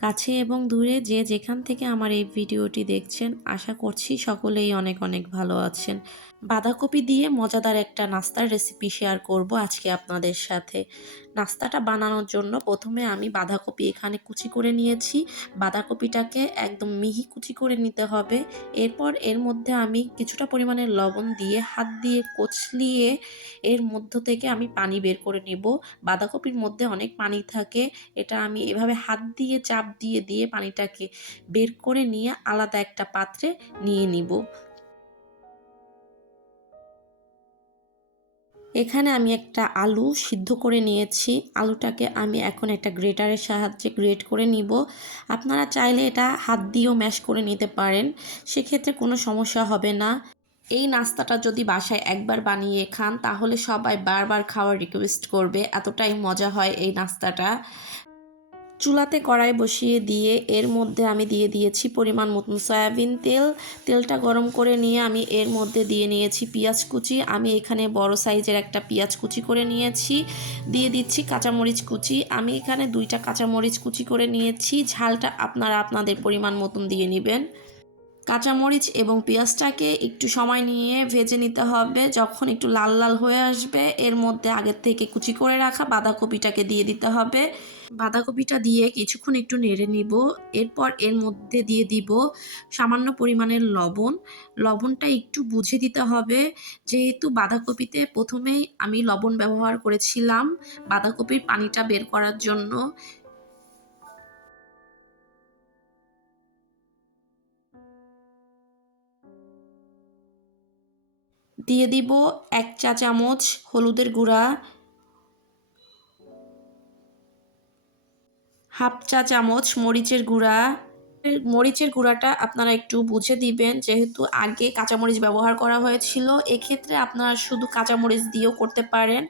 কাছে এবং দূরে যে যেখান থেকে আমার এই ভিডিওটি দেখছেন, আশা করছি সকলেই অনেক অনেক ভালো আছেন। বাঁধাকপি দিয়ে মজাদার একটা নাস্তার রেসিপি শেয়ার করব আজকে আপনাদের সাথে। নাস্তাটা বানানোর জন্য প্রথমে আমি বাঁধাকপি এখানে কুচি করে নিয়েছি। বাঁধাকপিটাকে একদম মিহি কুচি করে নিতে হবে। এরপর এর মধ্যে আমি কিছুটা পরিমাণে লবণ দিয়ে হাত দিয়ে কচলিয়ে এর মধ্য থেকে আমি পানি বের করে নেব। বাঁধাকপির মধ্যে অনেক পানি থাকে। এটা আমি এভাবে হাত দিয়ে চাপ দিয়ে দিয়ে পানিটাকে বের করে নিয়ে আলাদা একটা পাত্রে নিয়ে নিব। এখানে আমি একটা আলু সিদ্ধ করে নিয়েছি। আলুটাকে আমি এখন একটা গ্রেটারের সাহায্যে গ্রেট করে নিব। আপনারা চাইলে এটা হাত দিয়েও ম্যাশ করে নিতে পারেন, সেক্ষেত্রে কোনো সমস্যা হবে না। এই নাস্তাটা যদি বাসায় একবার বানিয়ে খান, তাহলে সবাই বারবার খাওয়ার রিকোয়েস্ট করবে। এতটাই মজা হয় এই নাস্তাটা। চুলাতে কড়াই বসিয়ে দিয়ে এর মধ্যে আমি দিয়ে দিয়েছি পরিমাণ মতন সয়াবিন তেল। তেলটা গরম করে নিয়ে আমি এর মধ্যে দিয়ে নিয়েছি পেঁয়াজ কুচি। আমি এখানে বড় সাইজের একটা পেঁয়াজ কুচি করে নিয়েছি। দিয়ে দিচ্ছি কাঁচামরিচ কুচি। আমি এখানে দুইটা কাঁচামরিচ কুচি করে নিয়েছি। ঝালটা আপনারা আপনাদের পরিমাণ মতন দিয়ে নেবেন। কাঁচামরিচ এবং পেঁয়াজটাকে একটু সময় নিয়ে ভেজে নিতে হবে। যখন একটু লাল লাল হয়ে আসবে, এর মধ্যে আগের থেকে কুচি করে রাখা বাঁধাকপিটাকে দিয়ে দিতে হবে। বাঁধাকপিটা দিয়ে কিছুক্ষণ একটু নেড়ে নিব। এরপর এর মধ্যে দিয়ে দিব সামান্য পরিমাণের লবণ। লবণটা একটু বুঝে দিতে হবে। যেহেতু বাঁধাকপিতে প্রথমেই আমি লবণ ব্যবহার করেছিলাম বাঁধাকপির পানিটা বের করার জন্য দিয়ে দিব এক চা চামচ হলুদের গুঁড়া, হাফ চা চামচ মরিচের গুঁড়া। মরিচের গুঁড়াটা আপনারা একটু বুঝে দিবেন, যেহেতু আগে কাঁচামরিচ ব্যবহার করা হয়েছিল, এক্ষেত্রে আপনারা শুধু কাঁচামরিচ দিয়েও করতে পারেন।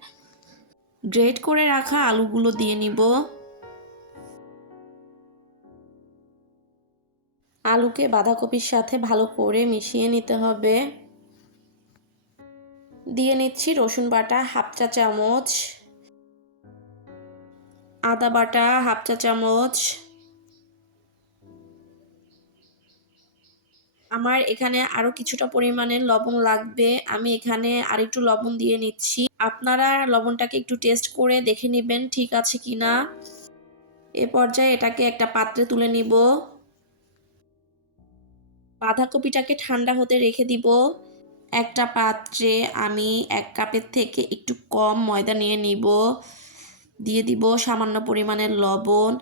গ্রেট করে রাখা আলুগুলো দিয়ে নিব। আলুকে বাঁধাকপির সাথে ভালো করে মিশিয়ে নিতে হবে। দিয়ে নিচ্ছি রসুন বাটা, হাফ চা চামচ। আদা বাটা, হাফ চা চামচ। আমার এখানে আরও কিছুটা পরিমাণে লবণ লাগবে। আমি এখানে আরেকটু লবণ দিয়ে নিচ্ছি। আপনারা লবণটাকে একটু টেস্ট করে দেখে নেবেন ঠিক আছে কি না এ পর্যায়ে এটাকে একটা পাত্রে তুলে নিব। বাঁধাকপিটাকে ঠান্ডা হতে রেখে দিব। একটা পাত্রে আমি এক কাপের থেকে একটু কম ময়দা নিয়ে নিব। দিয়ে দিব সামান্য পরিমাণের লবণ।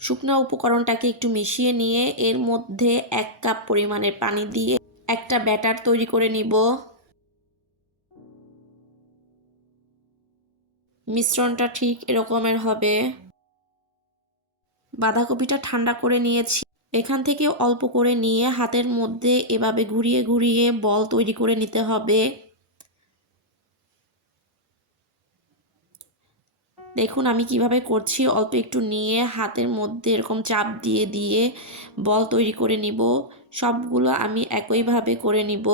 শুকনো উপকরণটাকে একটু মিশিয়ে নিয়ে এর মধ্যে এক কাপ পরিমাণের পানি দিয়ে একটা ব্যাটার তৈরি করে নিব। মিশ্রণটা ঠিক এরকমের হবে। বাঁধাকপিটা ঠান্ডা করে নিয়েছি। এখান থেকে অল্প করে নিয়ে হাতের মধ্যে এভাবে ঘুরিয়ে ঘুরিয়ে বল তৈরি করে নিতে হবে। দেখুন, আমি কীভাবে করছি। অল্প একটু নিয়ে হাতের মধ্যে এরকম চাপ দিয়ে দিয়ে বল তৈরি করে নিব। সবগুলো আমি একইভাবে করে নিব।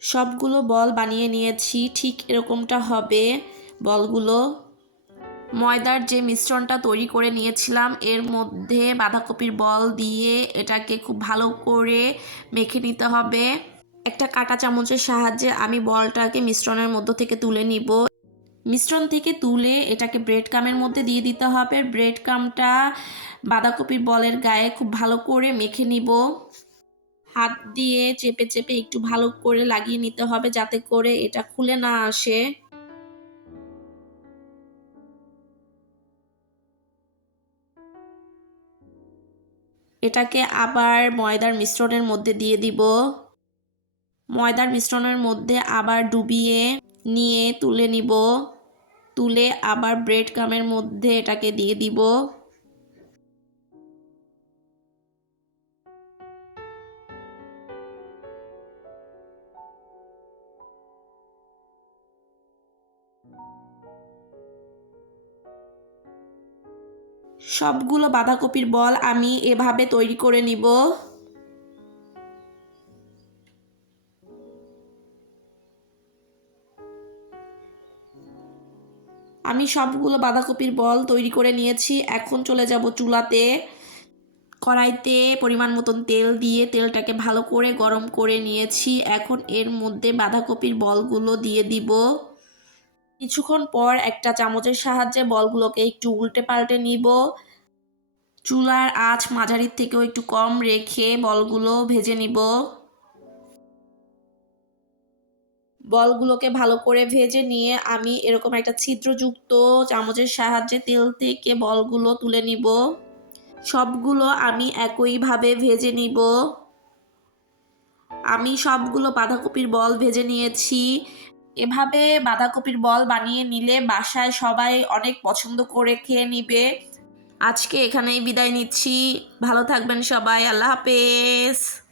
সবগুলো বল বানিয়ে নিয়েছি। ঠিক এরকমটা হবে বলগুলো। ময়দার যে মিশ্রণটা তৈরি করে নিয়েছিলাম, এর মধ্যে বাঁধাকপির বল দিয়ে এটাকে খুব ভালো করে মেখে নিতে হবে। একটা কাটা চামচের সাহায্যে আমি বলটাকে মিশ্রণের মধ্য থেকে তুলে নিব। মিশ্রণ থেকে তুলে এটাকে ব্রেড কামের মধ্যে দিয়ে দিতে হবে। ব্রেড কামটা বাঁধাকপির বলের গায়ে খুব ভালো করে মেখে নিব। হাত দিয়ে চেপে চেপে একটু ভালো করে লাগিয়ে নিতে হবে যাতে করে এটা খুলে না আসে। এটাকে আবার ময়দার মিশ্রণের মধ্যে দিয়ে দিব। ময়দার মিশ্রণের মধ্যে আবার ডুবিয়ে নিয়ে তুলে নিব। তুলে আবার ব্রেড কামের মধ্যে এটাকে দিয়ে দিব। সবগুলো বাঁধাকপির বল আমি এভাবে তৈরি করে নিব। আমি সবগুলো বাঁধাকপির বল তৈরি করে নিয়েছি। এখন চলে যাব চুলাতে। কড়াইতে পরিমাণ মতন তেল দিয়ে তেলটাকে ভালো করে গরম করে নিয়েছি। এখন এর মধ্যে বাঁধাকপির বলগুলো দিয়ে দিব। কিছুক্ষণ পর একটা চামচের সাহায্যে বলগুলোকে একটু উল্টে পাল্টে নিব। চুলার আঁচ মাঝারির থেকেও একটু কম রেখে বলগুলো ভেজে নিব। বলগুলোকে ভালো করে ভেজে নিয়ে আমি এরকম একটা ছিদ্রযুক্ত চামচের সাহায্যে তেল থেকে বলগুলো তুলে নিব। সবগুলো আমি একইভাবে ভেজে নিব। আমি সবগুলো বাঁধাকপির বল ভেজে নিয়েছি। এভাবে বাঁধাকপির বল বানিয়ে নিলে বাসায় সবাই অনেক পছন্দ করে খেয়ে নিবে। আজকে এখানেই বিদায় নিচ্ছি। ভালো থাকবেন সবাই। আল্লাহ হাফেজ।